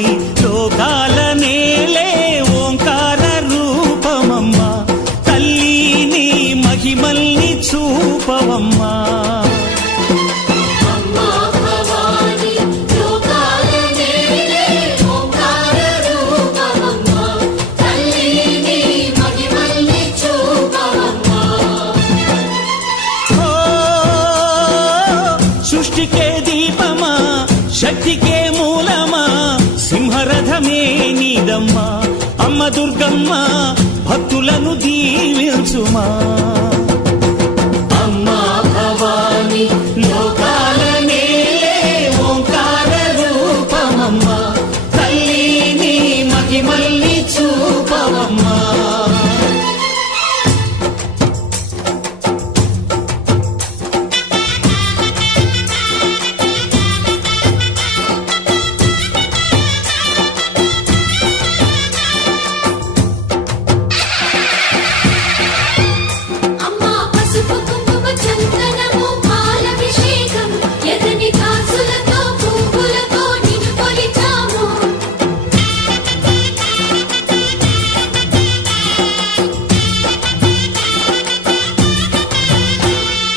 సృష్టికే మహిమల్ని చూపవమ్మా. దీపమా శక్తికే సింహరథమే నీదమ్మా అమ్మ దుర్గమ్మ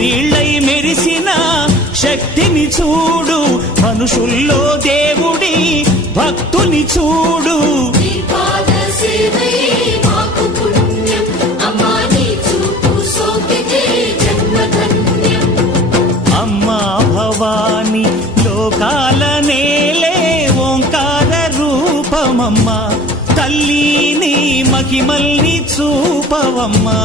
సూర్యుళ్ళై మెరిసిన శక్తిని చూడు. మనుషుల్లో దేవుడి భక్తుని చూడు. అమ్మా భవాని లోకాల నేలే ఓంకార రూపమమ్మా. తల్లిని మహిమల్ని చూపవమ్మా.